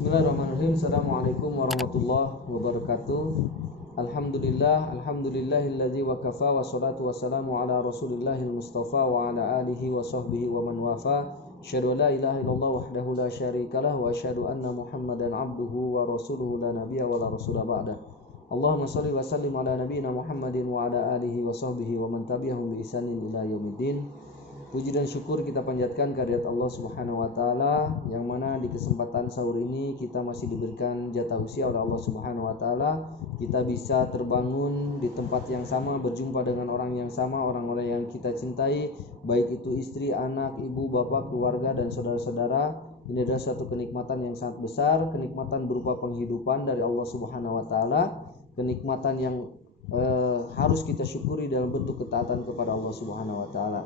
Bismillahirrahmanirrahim. Assalamualaikum warahmatullahi wabarakatuh. Alhamdulillahilladzi wa kafa wa salatu wassalamu ala rasulillahil mustafa wa ala alihi wa sahbihi wa man wafa. Asyhadu an la ilaha illallah wahdahu la syarikalah wa asyhadu anna Muhammadan abduhu wa rasuluhu la nabiyya wa la rasula ba'dah. Allahumma shalli wa sallim ala nabiyyina Muhammadin wa ala alihi wa sahbihi wa man tabi'ahum bi ihsanin ila yaumiddin. Puji dan syukur kita panjatkan kehadirat Allah Subhanahu wa taala, yang mana di kesempatan sahur ini kita masih diberikan jatah usia oleh Allah Subhanahu wa taala. Kita bisa terbangun di tempat yang sama, berjumpa dengan orang yang sama, orang-orang yang kita cintai, baik itu istri, anak, ibu, bapak, keluarga dan saudara-saudara. Ini adalah satu kenikmatan yang sangat besar, kenikmatan berupa penghidupan dari Allah Subhanahu wa taala, kenikmatan yang harus kita syukuri dalam bentuk ketaatan kepada Allah Subhanahu wa taala.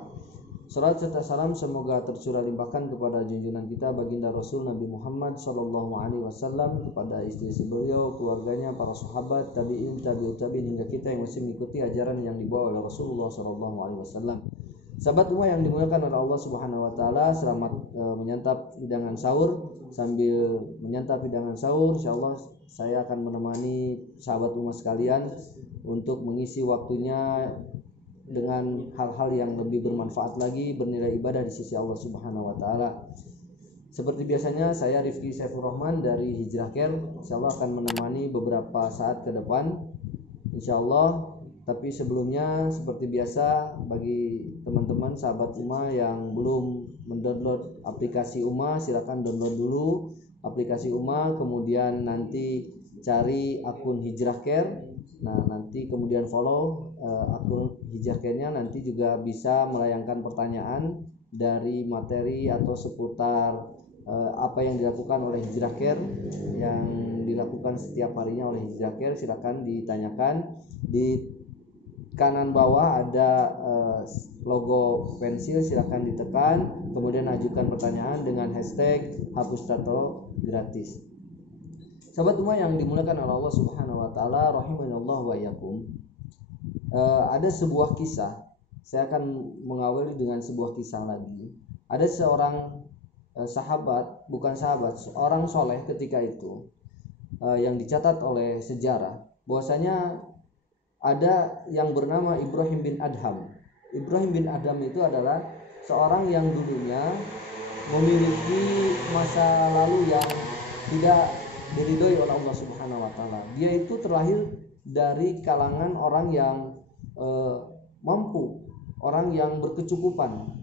Salat serta salam semoga tercurah limpahkan kepada junjungan kita baginda Rasul Nabi Muhammad sallallahu alaihi wasallam, kepada istri-istri beliau, keluarganya, para sahabat, tabi'in, tabi'ut tabi'in hingga kita yang masih mengikuti ajaran yang dibawa oleh Rasulullah sallallahu alaihi wasallam. Sahabat umat yang dimuliakan oleh Allah Subhanahu wa taala, selamat menyantap hidangan sahur. Sambil menyantap hidangan sahur, insyaallah saya akan menemani sahabat umat sekalian untuk mengisi waktunya dengan hal-hal yang lebih bermanfaat lagi, bernilai ibadah di sisi Allah Subhanahu wa taala. Seperti biasanya, saya Rifki Saifur Rahman dari Hijrah Care insyaallah akan menemani beberapa saat ke depan insyaallah. Tapi sebelumnya, seperti biasa, bagi teman-teman sahabat Umma yang belum mendownload aplikasi Umma, silakan download dulu aplikasi Umma, kemudian nanti cari akun Hijrah Care. Nah, nanti kemudian follow akun Hijrah Care-nya, nanti juga bisa melayangkan pertanyaan dari materi atau seputar apa yang dilakukan oleh Hijrah Care, yang dilakukan setiap harinya oleh Hijrah Care. Silakan ditanyakan. Di kanan bawah ada logo pensil, silakan ditekan, kemudian ajukan pertanyaan dengan hashtag hapus tato gratis. Sahabat umat yang dimuliakan oleh Allah Subhanahu wa taala, rahimanallah wa iyyakum. Ada sebuah kisah. Saya akan mengawali dengan sebuah kisah lagi. Ada seorang sahabat, bukan sahabat, seorang soleh ketika itu, yang dicatat oleh sejarah bahwasanya ada yang bernama Ibrahim bin Adham. Ibrahim bin Adham itu adalah seorang yang dulunya memiliki masa lalu yang tidak diridhoi oleh Allah Subhanahu wa taala. Dia itu terlahir dari kalangan orang yang mampu, orang yang berkecukupan,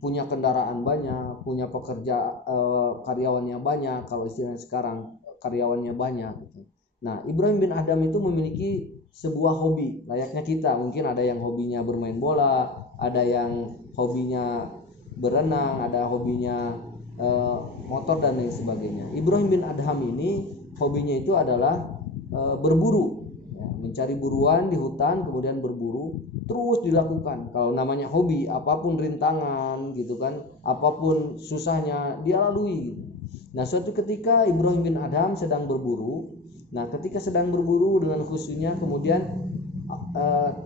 punya kendaraan banyak, punya pekerja, karyawannya banyak. Kalau istilahnya sekarang, karyawannya banyak gitu. Nah, Ibrahim bin Adham itu memiliki sebuah hobi layaknya kita. Mungkin ada yang hobinya bermain bola, ada yang hobinya berenang, ada hobinya motor dan lain sebagainya. Ibrahim bin Adham ini hobinya itu adalah berburu, mencari buruan di hutan, kemudian berburu terus dilakukan. Kalau namanya hobi, apapun rintangan gitu kan, apapun susahnya dia lalui gitu. Nah, suatu ketika Ibrahim bin Adham sedang berburu. Nah, ketika sedang berburu dengan khusyuknya, kemudian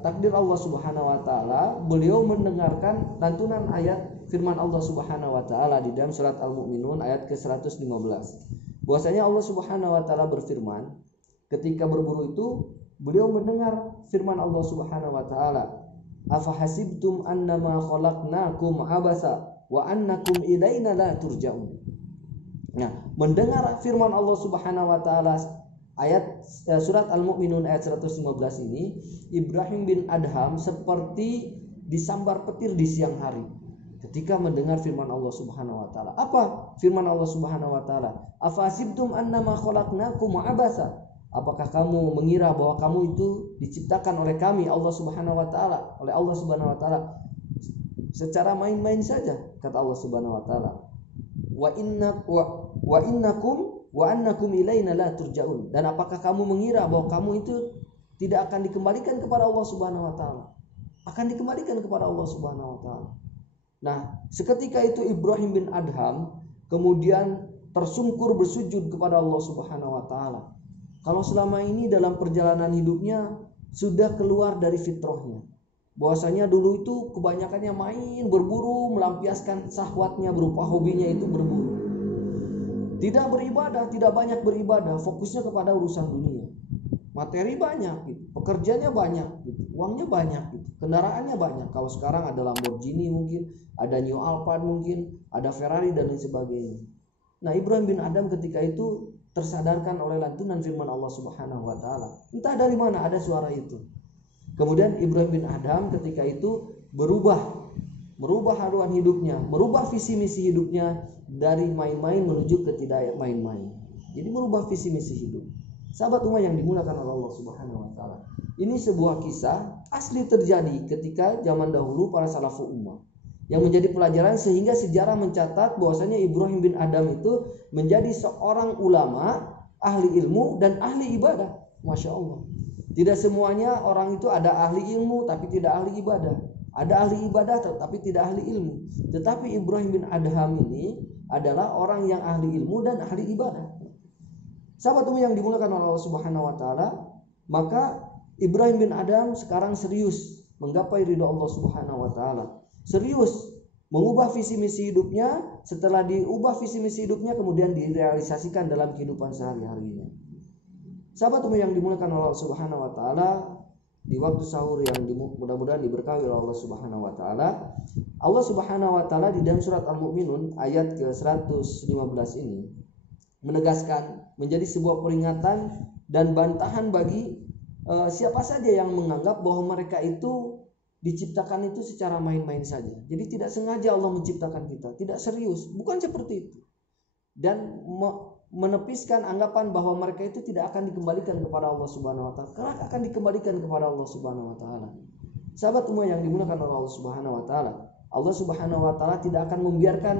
takdir Allah Subhanahu wa taala, beliau mendengarkan lantunan ayat firman Allah Subhanahu wa taala di dalam surat Al-Mu'minun ayat ke-115. Bahwasanya Allah Subhanahu wa taala berfirman, ketika berburu itu beliau mendengar firman Allah Subhanahu wa taala, "Afahasibtum annama khalaqnakum abasa wa annakum ilaina la turja'un." Nah, mendengar firman Allah Subhanahu wa taala ayat surat Al-Mu'minun ayat 115 ini, Ibrahim bin Adham seperti disambar petir di siang hari ketika mendengar firman Allah Subhanahu wa taala. Apa firman Allah Subhanahu wa taala? Afasibtum annama khalaqnakum abasa. Apakah kamu mengira bahwa kamu itu diciptakan oleh kami, Allah Subhanahu wa taala, oleh Allah Subhanahu wa taala secara main-main saja, kata Allah Subhanahu wa taala. Wa annakum ilaina la turja'un. Dan apakah kamu mengira bahwa kamu itu tidak akan dikembalikan kepada Allah Subhanahu wa taala? Akan dikembalikan kepada Allah Subhanahu wa taala. Nah, seketika itu Ibrahim bin Adham kemudian tersungkur bersujud kepada Allah Subhanahu wa taala. Kalau selama ini dalam perjalanan hidupnya sudah keluar dari fitrahnya, bahwasanya dulu itu kebanyakannya main, berburu, melampiaskan syahwatnya berupa hobinya itu berburu. Tidak beribadah, tidak banyak beribadah, fokusnya kepada urusan dunia. Materi banyak gitu, pekerjaannya banyak gitu, uangnya banyak gitu, kendaraannya banyak. Kalau sekarang ada Lamborghini mungkin, ada New Alphard mungkin, ada Ferrari dan lain sebagainya. Nah, Ibrahim bin Adham ketika itu tersadarkan oleh lantunan firman Allah Subhanahu wa taala. Entah dari mana ada suara itu. Kemudian Ibrahim bin Adham ketika itu merubah haluan hidupnya, merubah visi misi hidupnya dari main-main menuju ke tidak main-main. Jadi merubah visi misi hidup. Sahabat umat yang dimuliakan oleh Allah Subhanahu wa taala. Ini sebuah kisah asli terjadi ketika zaman dahulu para salafus ummah. Yang menjadi pelajaran sehingga sejarah mencatat bahwasanya Ibrahim bin Adham itu menjadi seorang ulama, ahli ilmu dan ahli ibadah. Masya Allah. Tidak semuanya orang itu ada ahli ilmu tapi tidak ahli ibadah. Ada ahli ibadah tetapi tidak ahli ilmu. Tetapi Ibrahim bin Adham ini adalah orang yang ahli ilmu dan ahli ibadah. Sahabat umum yang dimuliakan oleh Allah Subhanahu wa taala, maka Ibrahim bin Adham sekarang serius menggapai ridha Allah Subhanahu wa taala. Serius mengubah visi misi hidupnya. Setelah diubah visi misi hidupnya kemudian direalisasikan dalam kehidupan sehari-harinya. Sahabat umum yang dimuliakan oleh Allah Subhanahu wa taala, di waktu sahur yang mudah-mudahan diberkahi oleh Allah Subhanahu wa taala, Allah Subhanahu wa taala di dalam surat Al-Mu'minun ayat ke-115 ini menegaskan menjadi sebuah peringatan dan bantahan bagi siapa saja yang menganggap bahwa mereka itu diciptakan itu secara main-main saja. Jadi tidak sengaja Allah menciptakan kita, tidak serius, bukan seperti itu. Dan menepiskan anggapan bahwa mereka itu tidak akan dikembalikan kepada Allah Subhanahu wa taala. Kelak akan dikembalikan kepada Allah Subhanahu wa taala. Sahabat umma yang dimuliakan oleh Allah Subhanahu wa taala, Allah Subhanahu wa taala tidak akan membiarkan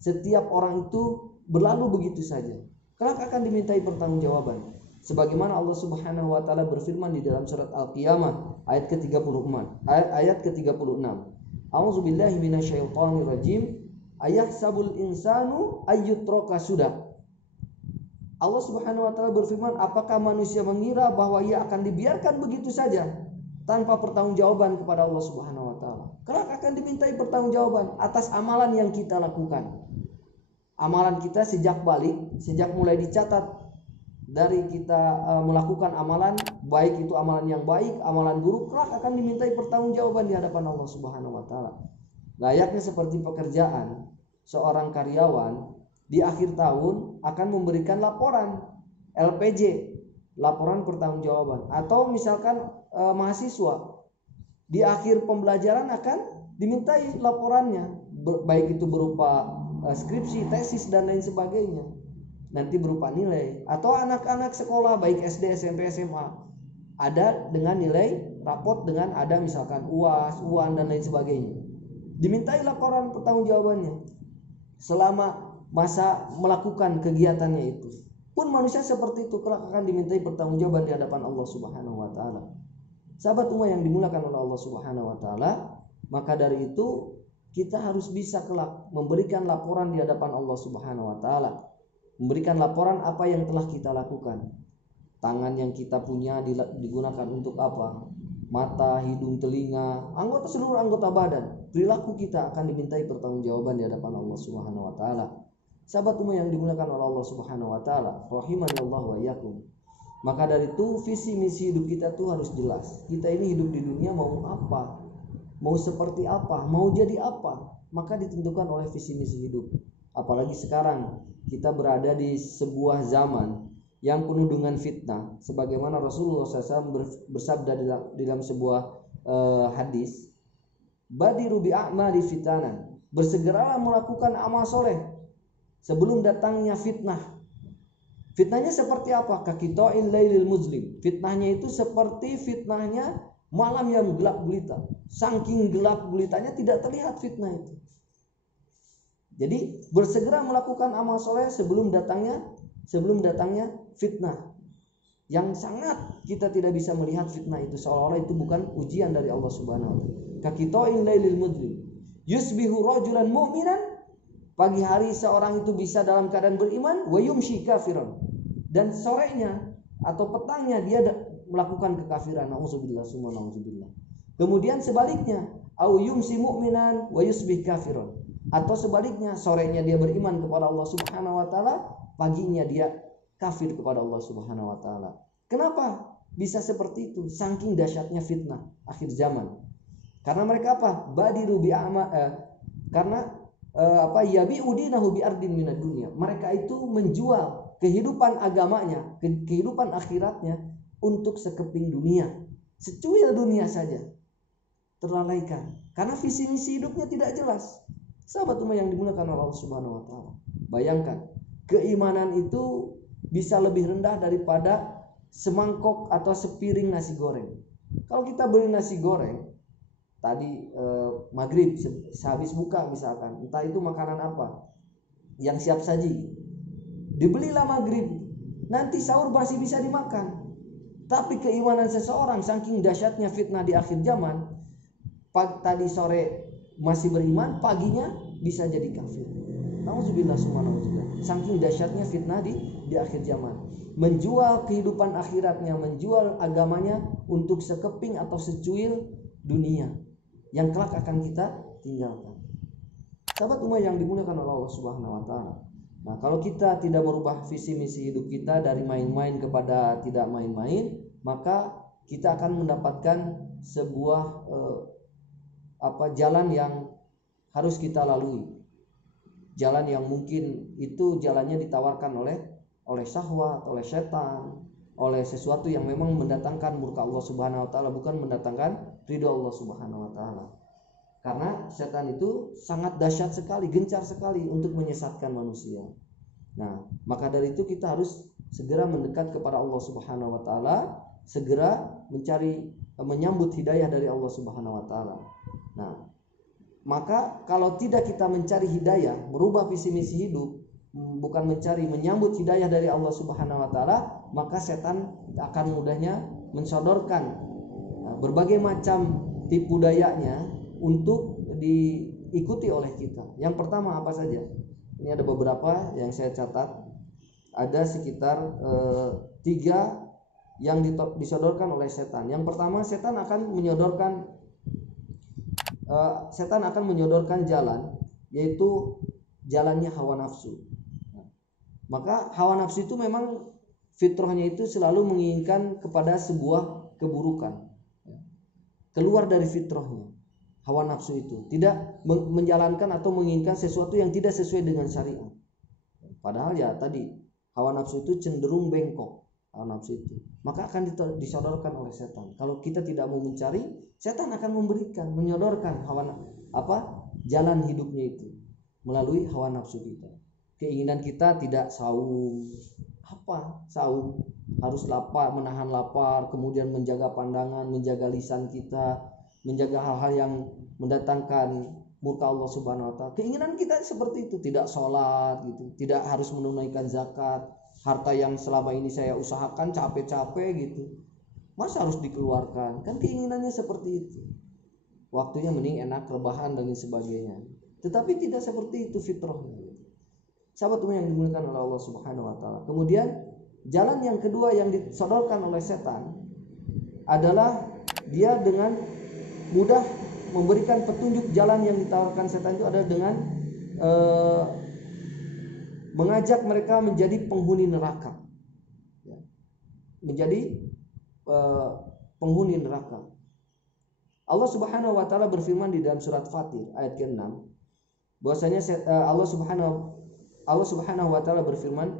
setiap orang itu berlalu begitu saja. Kelak akan dimintai pertanggungjawaban. Sebagaimana Allah Subhanahu wa taala berfirman di dalam surat Al-Qiyamah ayat ke-36. Ayat ke-36. A'udzubillahi minasyaitonir rajim. Ayahsabul insanu ayyutraka sudah. Allah Subhanahu wa taala berfirman, apakah manusia mengira bahwa ia akan dibiarkan begitu saja tanpa pertanggungjawaban kepada Allah Subhanahu wa taala? Kelak akan dimintai pertanggungjawaban atas amalan yang kita lakukan. Amalan kita sejak mulai dicatat dari kita melakukan amalan, baik itu amalan yang baik, amalan buruk, kelak akan dimintai pertanggungjawaban di hadapan Allah Subhanahu wa taala. Layaknya seperti pekerjaan, seorang karyawan di akhir tahun akan memberikan laporan LPJ, laporan pertanggungjawaban, atau misalkan mahasiswa di akhir pembelajaran akan dimintai laporannya, baik itu berupa skripsi, tesis dan lain sebagainya, nanti berupa nilai. Atau anak-anak sekolah baik SD, SMP, SMA ada dengan nilai rapot dengan ada misalkan UAS, UAN dan lain sebagainya, dimintai laporan pertanggungjawabannya selama masa melakukan kegiatannya itu. Pun manusia seperti itu kelak akan dimintai pertanggungjawaban di hadapan Allah Subhanahu wa taala. Sahabat umat yang dimuliakan oleh Allah Subhanahu wa taala, maka dari itu kita harus bisa kelak memberikan laporan di hadapan Allah Subhanahu wa taala. Memberikan laporan apa yang telah kita lakukan. Tangan yang kita punya digunakan untuk apa? Mata, hidung, telinga, seluruh anggota badan. Perilaku kita akan dimintai pertanggungjawaban di hadapan Allah Subhanahu wa taala. Sahabat umat yang dimuliakan oleh Allah Subhanahu wa taala, rahimanallahu wa iyyakum. Maka dari itu visi misi hidup kita tuh harus jelas. Kita ini hidup di dunia mau apa? Mau seperti apa? Mau jadi apa? Maka ditentukan oleh visi misi hidup. Apalagi sekarang kita berada di sebuah zaman yang penuh dengan fitnah. Sebagaimana Rasulullah SAW bersabda di dalam sebuah hadis, Badiru bi'a'mali fitanan. Bersegeralah melakukan amal soleh sebelum datangnya fitnah. Fitnahnya seperti apa? Kakito'in lailil muzlim. Fitnahnya itu seperti fitnahnya malam yang gelap gulita. Saking gelap gulitanya tidak terlihat fitnah itu. Jadi bersegera melakukan amal soleh sebelum datangnya fitnah. Yang sangat kita tidak bisa melihat fitnah itu, seolah-olah itu bukan ujian dari Allah Subhanahu wa taala. Kakito'in lailil muzlim. Yusbihu rajulan mu'minan. Pagi hari seorang itu bisa dalam keadaan beriman, wa yumshi kafiran. Dan sorenya atau petangnya dia melakukan kekafiran. Nauzubillah summa nauzubillah. Kemudian sebaliknya, au yumsi mu'minan wa yusbih kafiran. Atau sebaliknya, sorenya dia beriman kepada Allah Subhanahu wa taala, paginya dia kafir kepada Allah Subhanahu wa taala. Kenapa bisa seperti itu? Saking dahsyatnya fitnah akhir zaman. Karena mereka apa? Badiru yabi'u dinahu bi ardin minad dunya. Mereka itu menjual kehidupan agamanya, kehidupan akhiratnya untuk sekeping dunia, secuil dunia saja. Terlalaikan karena visi misi hidupnya tidak jelas. Sahabat umat yang dimuliakan oleh Allah Subhanahu wa taala. Bayangkan, keimanan itu bisa lebih rendah daripada semangkok atau sepiring nasi goreng. Kalau kita beli nasi goreng tadi maghrib sehabis buka misalkan, entah itu makanan apa yang siap saji, dibelilah maghrib, nanti sahur masih bisa dimakan. Tapi keimanan seseorang saking dahsyatnya fitnah di akhir zaman, tadi sore masih beriman, paginya bisa jadi kafir. Nauzubillah subhanallah. Saking dahsyatnya fitnah di akhir zaman, menjual kehidupan akhiratnya, menjual agamanya untuk sekeping atau secuil dunia yang kelak akan kita tinggalkan. Sahabat umat yang dimuliakan oleh Allah Subhanahu wa taala. Nah, kalau kita tidak merubah visi misi hidup kita dari main-main kepada tidak main-main, maka kita akan mendapatkan sebuah jalan yang harus kita lalui. Jalan yang mungkin itu jalannya ditawarkan oleh syahwat, oleh setan, oleh sesuatu yang memang mendatangkan murka Allah Subhanahu wa taala, bukan mendatangkan ridho Allah Subhanahu wa taala. Karena setan itu sangat dahsyat sekali, gencar sekali untuk menyesatkan manusia. Nah, maka dari itu kita harus segera mendekat kepada Allah Subhanahu wa taala, segera menyambut hidayah dari Allah Subhanahu wa taala. Nah, maka kalau tidak kita mencari hidayah, merubah visi misi hidup, bukan menyambut hidayah dari Allah Subhanahu wa taala, maka setan akan mudahnya mensodorkan berbagai macam tipu dayanya untuk diikuti oleh kita. Yang pertama apa saja? Ini ada beberapa yang saya catat. Ada sekitar 3 yang disodorkan oleh setan. Yang pertama, setan akan menyodorkan jalan, yaitu jalannya hawa nafsu. Maka hawa nafsu itu memang fitrahnya itu selalu menginginkan kepada sebuah keburukan. Keluar dari fitrahnya. Hawa nafsu itu tidak menjalankan atau menginginkan sesuatu yang tidak sesuai dengan syariat. Padahal ya tadi hawa nafsu itu cenderung bengkok, hawa nafsu itu. Maka akan disodorkan oleh setan. Kalau kita tidak mau mencari, setan akan menyodorkan jalan hidupnya itu melalui hawa nafsu kita. Keinginan kita tidak saum, harus lapar, menahan lapar, kemudian menjaga pandangan, menjaga lisan kita, menjaga hal-hal yang mendatangkan murka Allah Subhanahu wa taala. Keinginan kita seperti itu, tidak sholat gitu, tidak harus menunaikan zakat, harta yang selama ini saya usahakan capek-capek gitu, masa harus dikeluarkan? Kan keinginannya seperti itu. Waktunya mending enak, rebahan dan sebagainya. Tetapi tidak seperti itu fitrahnya. Sahabat yang dimuliakan oleh Allah Subhanahu wa taala. Kemudian jalan yang kedua yang disodorkan oleh setan adalah dia dengan mudah memberikan petunjuk jalan yang ditawarkan setan itu adalah dengan mengajak mereka menjadi penghuni neraka, menjadi penghuni neraka. Allah Subhanahu wa taala berfirman di dalam surat Fatir ayat ke-6 bahwasanya Allah Subhanahu wa taala berfirman,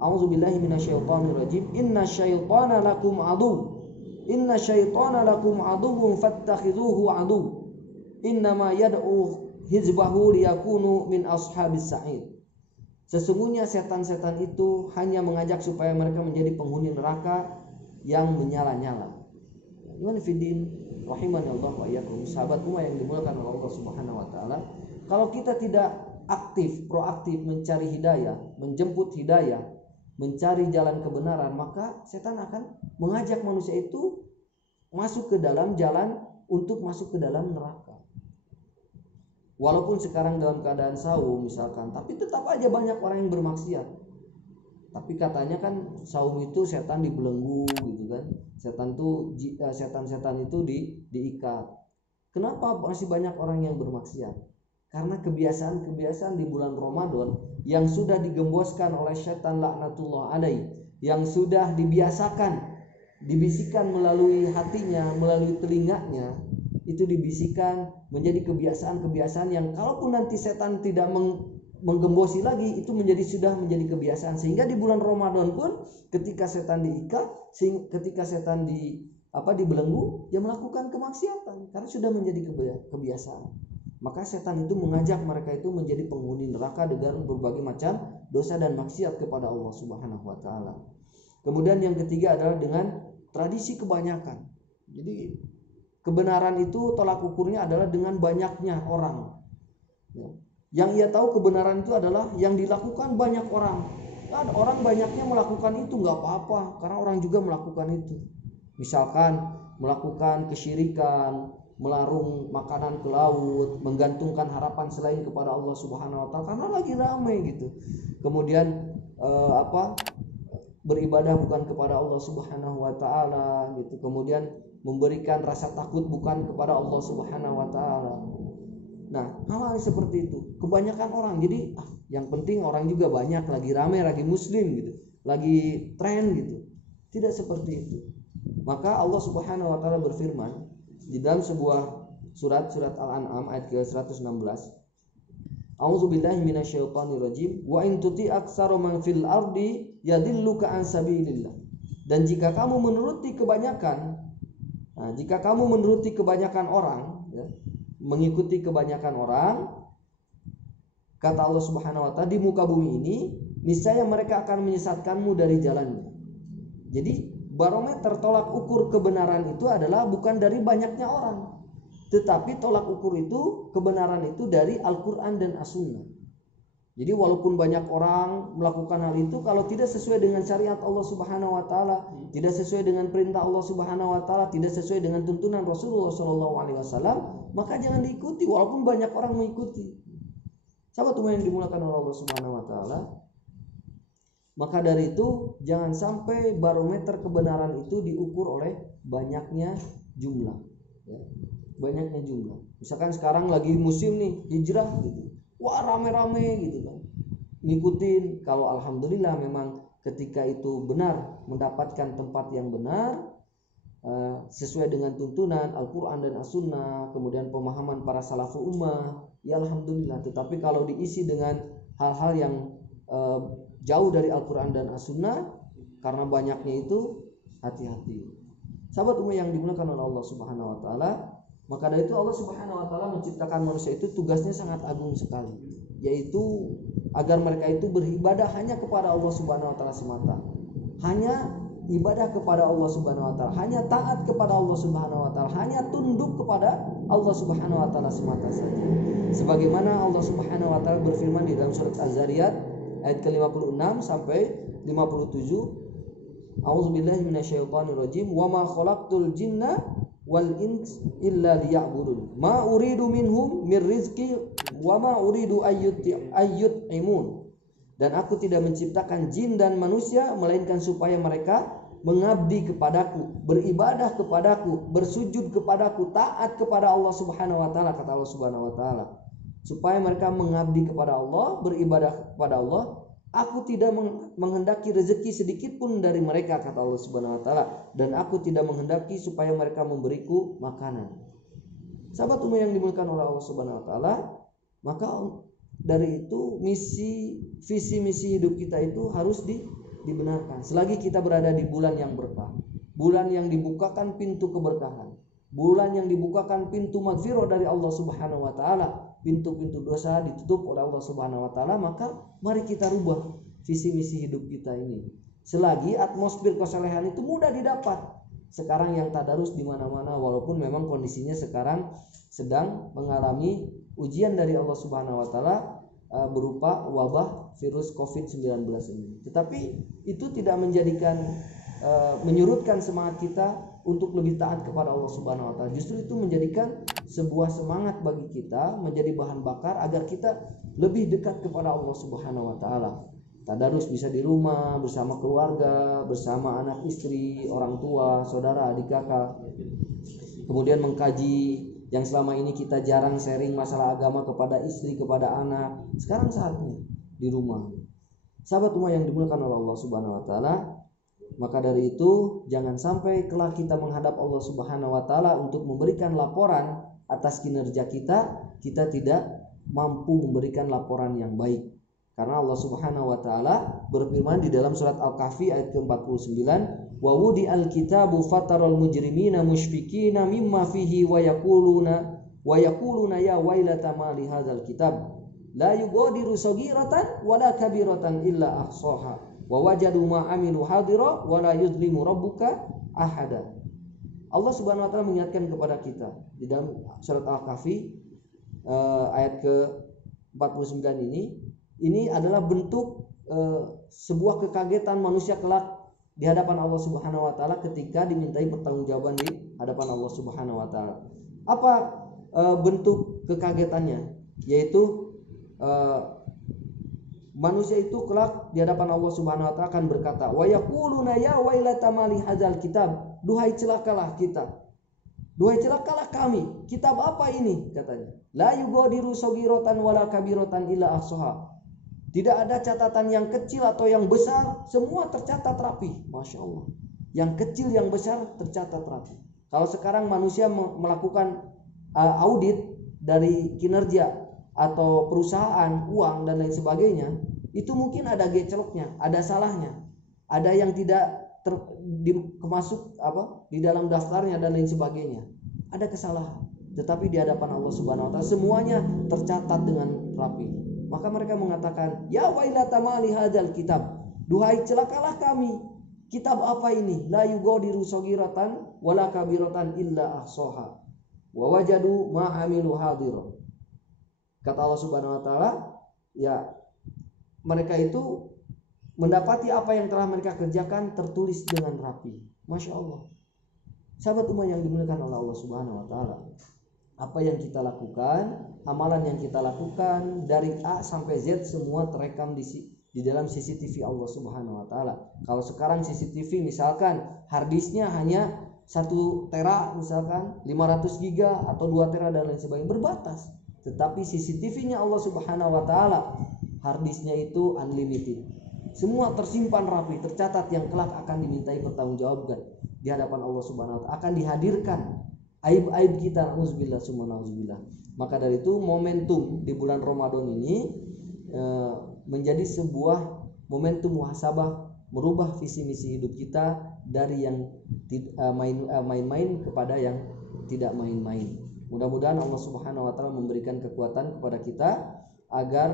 A'udzubillahi minasyaitonir rajim. Inna syaitana lakum aduwwun fattakhidhuhu aduwwan. Innama yad'u hizbahu liyakunu min ashabis sa'id. Sesungguhnya setan-setan itu hanya mengajak supaya mereka menjadi penghuni neraka yang menyala-nyala. Iman fiddin rahimani Allah wa iyyakum. Sahabat umat yang dimuliakan oleh Allah Subhanahu wa taala, kalau kita tidak proaktif mencari hidayah, menjemput hidayah, mencari jalan kebenaran, maka setan akan mengajak manusia itu masuk ke dalam jalan untuk masuk ke dalam neraka. Walaupun sekarang dalam keadaan saum misalkan, tapi tetap aja banyak orang yang bermaksiat. Tapi katanya kan saum itu setan dibelenggu gitu kan. Setan-setan itu diikat. Kenapa masih banyak orang yang bermaksiat? Karena kebiasaan-kebiasaan di bulan Ramadan yang sudah digemboskan oleh setan laknatullah alaih, yang sudah dibiasakan, dibisikkan melalui hatinya, melalui telinganya, itu dibisikkan menjadi kebiasaan-kebiasaan yang kalaupun nanti setan tidak menggembosi lagi, itu sudah menjadi kebiasaan. Sehingga di bulan Ramadan pun ketika setan diikat, ketika setan dibelenggu, dia melakukan kemaksiatan karena sudah menjadi kebiasaan. Maka setan itu mengajak mereka itu menjadi penghuni neraka dengan berbagai macam dosa dan maksiat kepada Allah Subhanahu wa taala. Kemudian yang ketiga adalah dengan tradisi kebanyakan. Jadi kebenaran itu tolak ukurnya adalah dengan banyaknya orang. Yang ia tahu kebenaran itu adalah yang dilakukan banyak orang. Dan orang banyaknya melakukan itu nggak apa-apa, karena orang juga melakukan itu. Misalkan melakukan kesyirikan, melarung makanan ke laut, menggantungkan harapan selain kepada Allah Subhanahu wa taala karena lagi ramai gitu. Kemudian beribadah bukan kepada Allah Subhanahu wa taala gitu. Kemudian memberikan rasa takut bukan kepada Allah Subhanahu wa taala. Nah, hal-hal seperti itu kebanyakan orang. Jadi yang penting orang juga banyak, lagi ramai, lagi muslim gitu, lagi tren gitu. Tidak seperti itu. Maka Allah Subhanahu wa taala berfirman di dalam sebuah surat Al-An'am ayat ke-116. A'udzubillahi minasyaitonirrajim. Wa in tuti aktsara man fil ardi yadilluka an sabilillah. Dan jika kamu menuruti kebanyakan, orang, ya, mengikuti kebanyakan orang, kata Allah Subhanahu wa taala, di muka bumi ini niscaya mereka akan menyesatkanmu dari jalannya. Jadi barometer tolak ukur kebenaran itu adalah bukan dari banyaknya orang, tetapi tolak ukur itu, kebenaran itu dari Al-Quran dan As-Sunnah. Jadi walaupun banyak orang melakukan hal itu, kalau tidak sesuai dengan syariat Allah Subhanahu wa taala, tidak sesuai dengan perintah Allah Subhanahu wa taala, tidak sesuai dengan tuntunan Rasulullah SAW, maka jangan diikuti walaupun banyak orang mengikuti. Sahabat umma yang dimuliakan oleh Allah Subhanahu wa taala, maka dari itu jangan sampai barometer kebenaran itu diukur oleh banyaknya jumlah, ya. Banyaknya jumlah. Misalkan sekarang lagi musim nih hijrah gitu, wah rame-rame gitu kan, ngikutin. Kalau alhamdulillah memang ketika itu benar mendapatkan tempat yang benar, sesuai dengan tuntunan Al-Quran dan As-Sunnah, kemudian pemahaman para salaful ummah, ya alhamdulillah. Tetapi kalau diisi dengan hal-hal yang jauh dari Al-Quran dan As-Sunnah, karena banyaknya itu, hati-hati. Sahabat umma yang dimuliakan oleh Allah Subhanahu wa taala, maka dari itu Allah Subhanahu wa taala menciptakan manusia itu tugasnya sangat agung sekali, yaitu agar mereka itu beribadah hanya kepada Allah Subhanahu wa taala semata. Hanya ibadah kepada Allah Subhanahu wa taala, hanya taat kepada Allah Subhanahu wa taala, hanya tunduk kepada Allah Subhanahu wa taala semata saja. Sebagaimana Allah Subhanahu wa taala berfirman di dalam surat Az-Zariyat ayat ke-56 sampai 57. A'udzubillahi minasyaitonirrajim. Wa ma khalaqtul jinna wal ins illa liya'budun. Ma uridu minhum mir rizqi wa ma uridu ayyut'imun. Dan aku tidak menciptakan jin dan manusia melainkan supaya mereka mengabdi kepadaku, beribadah kepadaku, bersujud kepadaku, taat kepada Allah Subhanahu wa taala, kata Allah Subhanahu wa taala. Supaya mereka mengabdi kepada Allah, beribadah kepada Allah. Aku tidak menghendaki rezeki sedikit pun dari mereka, kata Allah Subhanahu wa taala, dan aku tidak menghendaki supaya mereka memberiku makanan. Sahabat umma yang dimuliakan oleh Allah Subhanahu wa taala, maka dari itu visi misi hidup kita itu harus dibenarkan. Selagi kita berada di bulan yang berkah, bulan yang dibukakan pintu keberkahan, bulan yang dibukakan pintu maghfirah dari Allah Subhanahu wa taala, pintu-pintu dosa ditutup oleh Allah Subhanahu wa taala, maka mari kita rubah visi misi hidup kita ini. Selagi atmosfer kesalehan itu mudah didapat. Sekarang yang tadarus di mana-mana, walaupun memang kondisinya sekarang sedang mengalami ujian dari Allah Subhanahu wa taala berupa wabah virus Covid-19 ini. Tetapi itu tidak menjadikan menyurutkan semangat kita untuk lebih taat kepada Allah Subhanahu wa taala. Justru itu menjadikan sebuah semangat bagi kita, menjadi bahan bakar agar kita lebih dekat kepada Allah Subhanahu wa taala. Tadarus bisa di rumah, bersama keluarga, bersama anak istri, orang tua, saudara, adik kakak. Kemudian mengkaji Yang selama ini kita jarang sharing masalah agama kepada istri, kepada anak, sekarang saatnya di rumah. Sahabat umma yang dimuliakan oleh Allah Subhanahu wa taala, maka dari itu jangan sampai kelak kita menghadap Allah Subhanahu wa taala untuk memberikan laporan atas kinerja kita tidak mampu memberikan laporan yang baik. Karena Allah Subhanahu wa taala berfirman di dalam surat Al-Kahfi ayat ke-49, "Wa wudi'al kitabu fataral mujrimina mushfiqina mimma fihi wa yaquluna ya wailata ma li hadzal kitab la yughadiru saghiratan wala kabiratan illa ahsaha wa wajadu ma amilu hadira wa la yuzlimu rabbuka ahada." Allah Subhanahu wa taala mengingatkan kepada kita di dalam surat Al-Kahfi ayat ke-49 ini adalah bentuk sebuah kekagetan manusia kelak di hadapan Allah Subhanahu wa taala ketika dimintai pertanggungjawaban di hadapan Allah Subhanahu wa taala. Apa bentuk kekagetannya? Yaitu manusia itu kelak di hadapan Allah Subhanahu wa taala akan berkata, "Wa yaquluna ya wailata ma li hadzal kitab." Duhai celakalah kita. Duhai celakalah kami. Kitab apa ini? Katanya. La yughadiru saghiratan wala kabiratan illa ahsaha. Tidak ada catatan yang kecil atau yang besar, semua tercatat rapi. Masya Allah. Yang kecil yang besar tercatat rapi. Kalau sekarang manusia melakukan audit dari kinerja atau perusahaan, uang dan lain sebagainya, itu mungkin ada gecloknya, ada salahnya, ada yang tidak masuk di dalam daftarnya dan lain sebagainya, ada kesalahan. Tetapi di hadapan Allah Subhanahu wa taala semuanya tercatat dengan rapi. Maka mereka mengatakan, "Ya wailata ma li hadzal kitab." Duhai celakalah kami. Kitab apa ini? La yughadiru saghiratan wala kabiratan illa ahsaha wa wajadu ma amilu hadira. Kata Allah Subhanahu wa taala, ya mereka itu mendapati apa yang telah mereka kerjakan tertulis dengan rapi. Masya Allah. Sahabat umat yang dimuliakan oleh Allah Subhanahu wa taala, apa yang kita lakukan, amalan yang kita lakukan dari A sampai Z semua terekam di dalam CCTV Allah Subhanahu wa taala. Kalau sekarang CCTV misalkan harddisknya hanya 1 tera, misalkan 500 giga atau 2 tera dan lain sebagainya, berbatas. Tetapi CCTV-nya Allah Subhanahu wa taala, harddisknya itu unlimited. Semua tersimpan rapi, tercatat yang kelak akan dimintai pertanggungjawaban di hadapan Allah Subhanahu wa taala, akan dihadirkan aib-aib kita, nauzubillah summa nauzubillah. Maka dari itu momentum di bulan Ramadan ini menjadi sebuah momentum muhasabah, merubah visi misi hidup kita dari yang main-main kepada yang tidak main-main. Mudah-mudahan Allah Subhanahu wa taala memberikan kekuatan kepada kita agar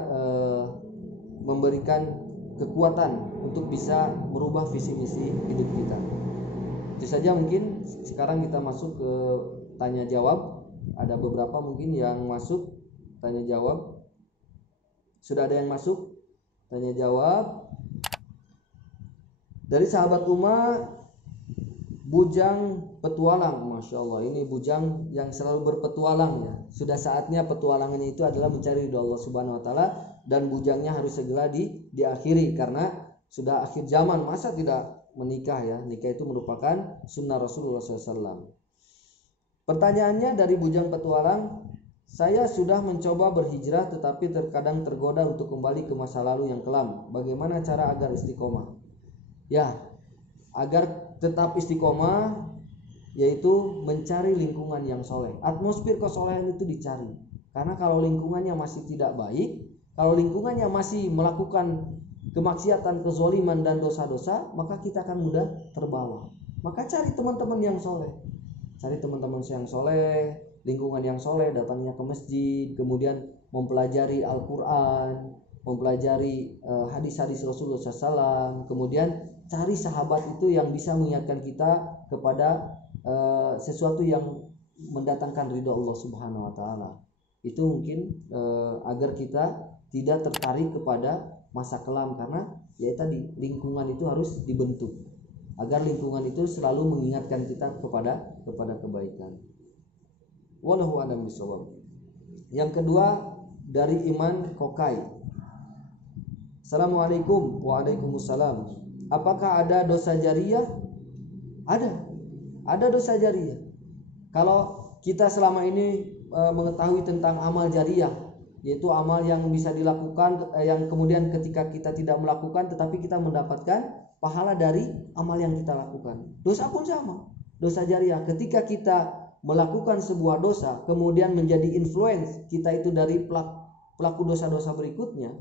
memberikan kekuatan untuk bisa merubah visi misi hidup kita. Itu saja, mungkin sekarang kita masuk ke tanya jawab. Ada beberapa mungkin yang masuk tanya jawab. Sudah ada yang masuk tanya jawab dari sahabat Umar, Bujang Petualang. Masya Allah, ini bujang yang selalu berpetualang ya. Sudah saatnya petualangannya itu adalah mencari ridho Allah Subhanahu wa taala, dan bujangnya harus segera diakhiri karena sudah akhir zaman. Masa tidak menikah ya? Nikah itu merupakan sunnah Rasulullah SAW. Pertanyaannya dari Bujang Petualang, saya sudah mencoba berhijrah tetapi terkadang tergoda untuk kembali ke masa lalu yang kelam. Bagaimana cara agar istiqomah? Ya, agar tetap istiqomah yaitu mencari lingkungan yang soleh. Atmosfer kesolehan itu dicari. Karena kalau lingkungannya masih tidak baik, kalau lingkungannya masih melakukan kemaksiatan, kezoliman dan dosa-dosa, maka kita akan mudah terbawa. Maka cari teman-teman yang soleh. Cari teman-teman yang soleh, lingkungan yang soleh, datangnya ke masjid, kemudian mempelajari Al-Quran, mempelajari hadis-hadis Rasulullah SAW, kemudian cari sahabat itu yang bisa mengingatkan kita kepada sesuatu yang mendatangkan ridho Allah Subhanahu wa taala. Itu mungkin agar kita tidak tertarik kepada masa kelam, karena ya tadi lingkungan itu harus dibentuk agar lingkungan itu selalu mengingatkan kita kepada kebaikan. Wallahu a'lam bishawab. Yang kedua dari Iman Kokai. Assalamualaikum. Waalaikumsalam. Apakah ada dosa jariyah? Ada dosa jariyah. Kalau kita selama ini mengetahui tentang amal jariah, yaitu amal yang bisa dilakukan, yang kemudian ketika kita tidak melakukan tetapi kita mendapatkan pahala dari amal yang kita lakukan. Dosa pun sama, dosa jariah. Ketika kita melakukan sebuah dosa kemudian menjadi influence kita itu dari pelaku dosa-dosa berikutnya,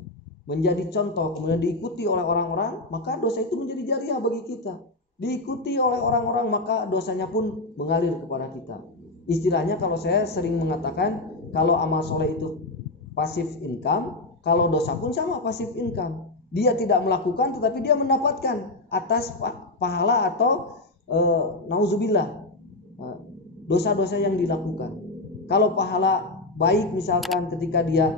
menjadi contoh, kemudian diikuti oleh orang-orang, maka dosa itu menjadi jariah bagi kita. Diikuti oleh orang-orang, maka dosanya pun mengalir kepada kita. Istilahnya kalau saya sering mengatakan, kalau amal soleh itu passive income, kalau dosa pun sama passive income. Dia tidak melakukan tetapi dia mendapatkan atas pahala atau nauzubillah dosa-dosa yang dilakukan. Kalau pahala baik misalkan ketika dia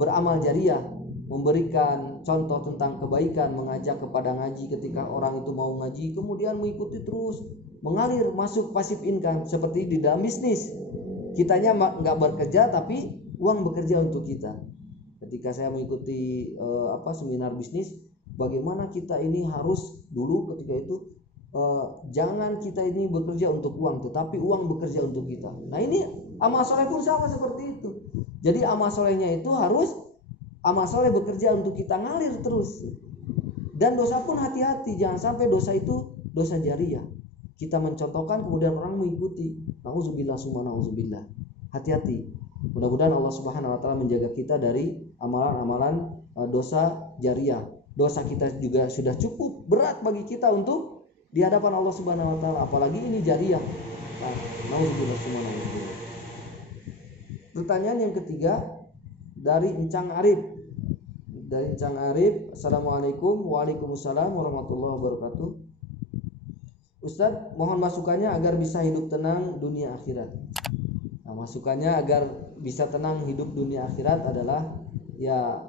beramal jariah, memberikan contoh tentang kebaikan, mengajak kepada ngaji ketika orang itu mau ngaji, kemudian mengikuti terus, mengalir masuk passive income. Seperti di dalam bisnis, kitanya nggak bekerja tapi uang bekerja untuk kita. Ketika saya mengikuti seminar bisnis, bagaimana kita ini harus dulu ketika itu jangan kita ini bekerja untuk uang, tetapi uang bekerja untuk kita. Nah ini amal soleh pun sama seperti itu. Jadi amal solehnya itu harus amal soleh bekerja untuk kita, ngalir terus. Dan dosa pun hati-hati, jangan sampai dosa itu dosa jariah. Kita mencontohkan kemudian orang mengikuti. Nauzubillah summa nauzubillah. Hati-hati. Mudah-mudahan Allah Subhanahu wa taala menjaga kita dari amalan-amalan dosa jariah. Dosa kita juga sudah cukup berat bagi kita untuk di hadapan Allah Subhanahu wa taala, apalagi ini jariah. Nauzubillah summa nauzubillah. Pertanyaan yang ketiga dari Encang Arif. Dari Encang Arif, Assalamualaikum. Waalaikumsalam warahmatullahi wabarakatuh. Ustadz, mohon masukannya agar bisa hidup tenang dunia akhirat. Nah, masukannya agar bisa tenang hidup dunia akhirat adalah ya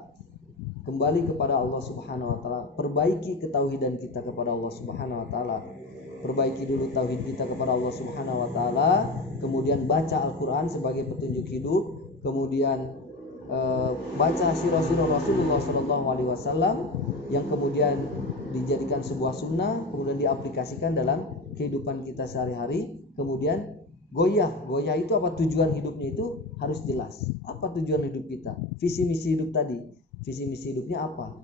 kembali kepada Allah Subhanahu wa taala, perbaiki ketauhidan kita kepada Allah Subhanahu wa taala. Perbaiki dulu tauhid kita kepada Allah Subhanahu wa taala, kemudian baca Al-Qur'an sebagai petunjuk hidup, kemudian baca sirah-sirah Rasulullah sallallahu alaihi wasallam yang kemudian dijadikan sebuah sunnah, kemudian diaplikasikan dalam kehidupan kita sehari-hari. Kemudian goyah itu apa, tujuan hidupnya itu harus jelas. Apa tujuan hidup kita? Visi misi hidup tadi. Visi misi hidupnya apa?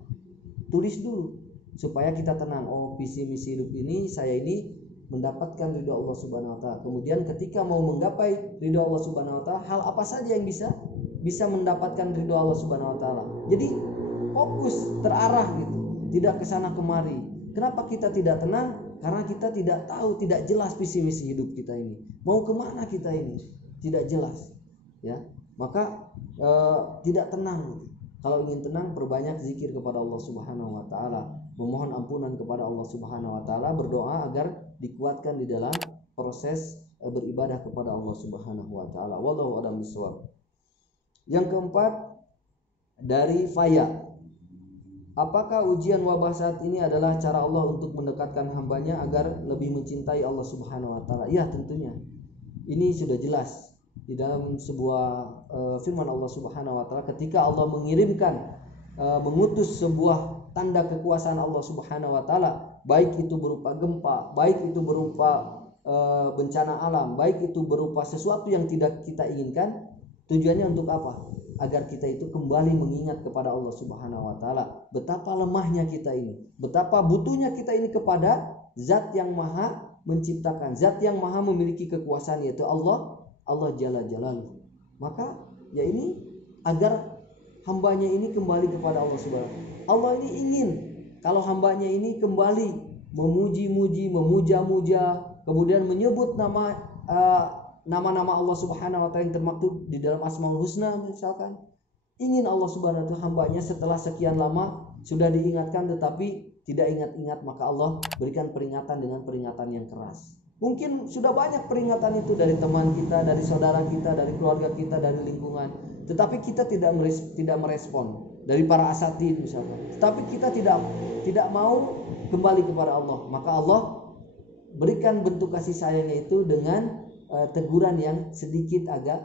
Tulis dulu supaya kita tenang. Oh, visi misi hidup ini, saya ini mendapatkan ridha Allah Subhanahu wa taala. Kemudian ketika mau menggapai ridha Allah Subhanahu wa taala, hal apa saja yang bisa mendapatkan ridha Allah Subhanahu wa taala. Jadi fokus, terarah gitu. Tidak kesana kemari. Kenapa kita tidak tenang? Karena kita tidak tahu, tidak jelas visi misi hidup kita ini. Mau kemana kita ini? Tidak jelas. Ya, maka tidak tenang. Kalau ingin tenang, perbanyak zikir kepada Allah Subhanahu wa taala, memohon ampunan kepada Allah Subhanahu wa taala, berdoa agar dikuatkan di dalam proses beribadah kepada Allah Subhanahu wa taala. Wallahu a'lam bishawab. Yang keempat dari Faya. Apakah ujian wabah saat ini adalah cara Allah untuk mendekatkan hambanya agar lebih mencintai Allah Subhanahu wa taala? Ya, tentunya. Ini sudah jelas di dalam sebuah firman Allah Subhanahu wa taala ketika Allah mengirimkan mengutus sebuah tanda kekuasaan Allah Subhanahu wa taala, baik itu berupa gempa, baik itu berupa bencana alam, baik itu berupa sesuatu yang tidak kita inginkan. Tujuannya untuk apa? Agar kita itu kembali mengingat kepada Allah Subhanahu wa taala, betapa lemahnya kita ini, betapa butuhnya kita ini kepada Zat yang Maha menciptakan, Zat yang Maha memiliki kekuasaan, yaitu Allah Jalla Jalaluhu. Maka ya ini agar hambanya ini kembali kepada Allah Subhanahu wa taala. Allah ini ingin kalau hambanya ini kembali memuji-muji, memuja-muja, kemudian menyebut nama-nama Allah Subhanahu wa taala yang termaktub di dalam Asmaul Husna misalkan. Ingin Allah Subhanahu wa taala hambanya setelah sekian lama sudah diingatkan tetapi tidak ingat-ingat, maka Allah berikan peringatan dengan peringatan yang keras. Mungkin sudah banyak peringatan itu dari teman kita, dari saudara kita, dari keluarga kita, dari lingkungan, tetapi kita tidak merespon, dari para asatid misalkan. Tetapi kita tidak mau kembali kepada Allah, maka Allah berikan bentuk kasih sayangnya itu dengan teguran yang sedikit agak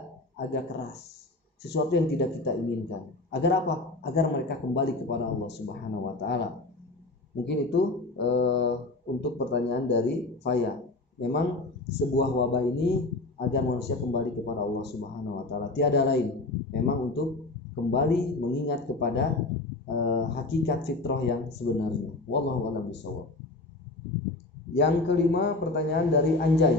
keras, sesuatu yang tidak kita inginkan. Agar apa? Agar mereka kembali kepada Allah Subhanahu wa taala. Mungkin itu untuk pertanyaan dari Faya. Memang sebuah wabah ini agar manusia kembali kepada Allah Subhanahu wa taala. Tiada lain, memang untuk kembali mengingat kepada hakikat fitrah yang sebenarnya. Wallahu a'lam bishawab. Yang kelima, pertanyaan dari Anjay.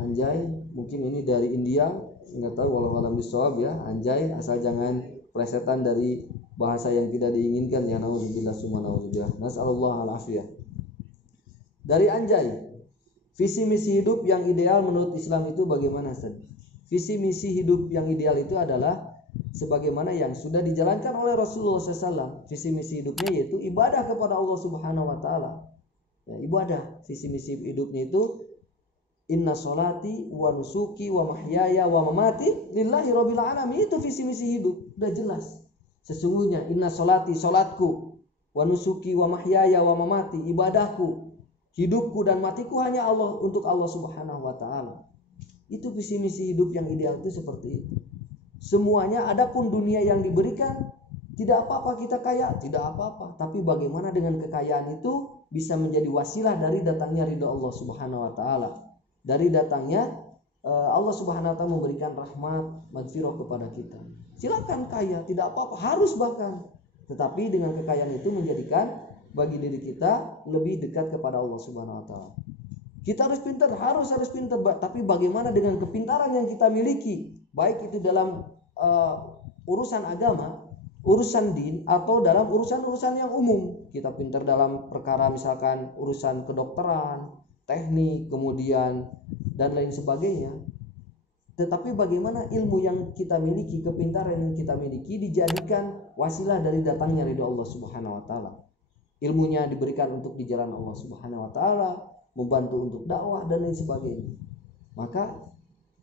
Anjay, mungkin ini dari India, enggak tahu, wallahu a'lam bishawab ya. Anjay, asal jangan plesetan dari bahasa yang tidak diinginkan ya. Nauzubillah summa nauzubillah. Nas'alullah al-afiyah. Dari Anjay, visi misi hidup yang ideal menurut Islam itu bagaimana, Ustaz? Visi misi hidup yang ideal itu adalah sebagaimana yang sudah dijalankan oleh Rasulullah SAW. Visi misi hidupnya yaitu ibadah kepada Allah Subhanahu wa taala. Ya, ibadah. Visi misi hidupnya itu inna sholati wa nusuki wa mahyaya wa mamati lillahi rabbil alamin. Itu visi misi hidup. Udah jelas. Sesungguhnya inna sholati, sholatku, wa nusuki wa mahyaya wa mamati, ibadahku, hidupku dan matiku hanya Allah, untuk Allah Subhanahu wa taala. Itu visi misi hidup yang ideal itu seperti itu. Semuanya, adapun dunia yang diberikan, tidak apa-apa kita kaya, tidak apa-apa. Tapi bagaimana dengan kekayaan itu bisa menjadi wasilah dari datangnya ridha Allah Subhanahu wa taala. Dari datangnya Allah Subhanahu wa taala memberikan rahmat, maghfirah kepada kita. Silakan kaya, tidak apa-apa, harus bahkan. Tetapi dengan kekayaan itu menjadikan bagi diri kita lebih dekat kepada Allah Subhanahu wa taala. Kita harus pintar, harus pintar, tapi bagaimana dengan kepintaran yang kita miliki, baik itu dalam urusan agama, urusan din, atau dalam urusan-urusan yang umum. Kita pintar dalam perkara misalkan urusan kedokteran, teknik, kemudian dan lain sebagainya. Tetapi bagaimana ilmu yang kita miliki, kepintaran yang kita miliki dijadikan wasilah dari datangnya ridha Allah Subhanahu wa taala. Ilmunya diberikan untuk di jalan Allah Subhanahu wa taala, membantu untuk dakwah dan lain sebagainya. Maka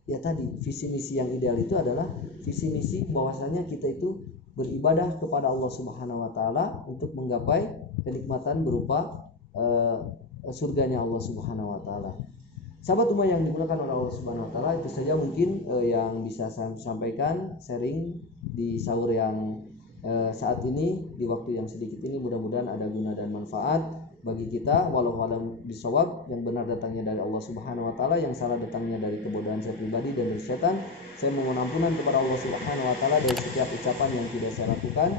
ya tadi, visi misi yang ideal itu adalah visi misi bahwasanya kita itu beribadah kepada Allah Subhanahu wa taala untuk menggapai kenikmatan berupa surganya Allah Subhanahu wa taala. Sahabat umat yang dimuliakan oleh Allah Subhanahu wa taala, itu saja mungkin yang bisa saya sampaikan, sharing di sahur yang saat ini, di waktu yang sedikit ini. Mudah-mudahan ada guna dan manfaat bagi kita. Wallahu a'lam bishawab. Yang benar datangnya dari Allah Subhanahu wa taala, yang salah datangnya dari kebodohan saya pribadi dan dari setan. Saya mohon ampunan kepada Allah Subhanahu wa taala dari setiap ucapan yang tidak saya lakukan.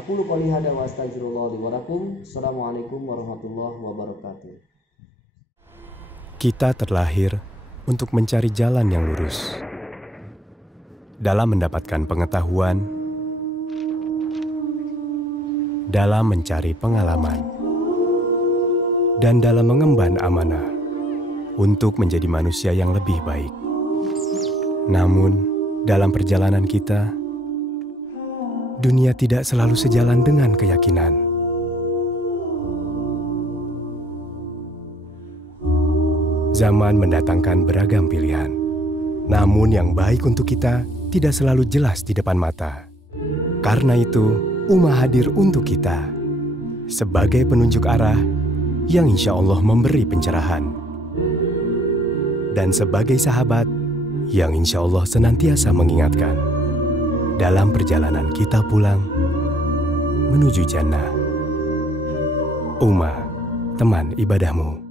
Aku qouli hada wa astaghfirullah li wa lakum. Assalamualaikum warahmatullahi wabarakatuh. Kita terlahir untuk mencari jalan yang lurus. Dalam mendapatkan pengetahuan, dalam mencari pengalaman, dan dalam mengemban amanah untuk menjadi manusia yang lebih baik. Namun, dalam perjalanan kita, dunia tidak selalu sejalan dengan keyakinan. Zaman mendatangkan beragam pilihan, namun yang baik untuk kita tidak selalu jelas di depan mata. Karena itu, Ummah hadir untuk kita sebagai penunjuk arah yang insya Allah memberi pencerahan, dan sebagai sahabat yang insya Allah senantiasa mengingatkan dalam perjalanan kita pulang menuju jannah. Ummah, teman ibadahmu.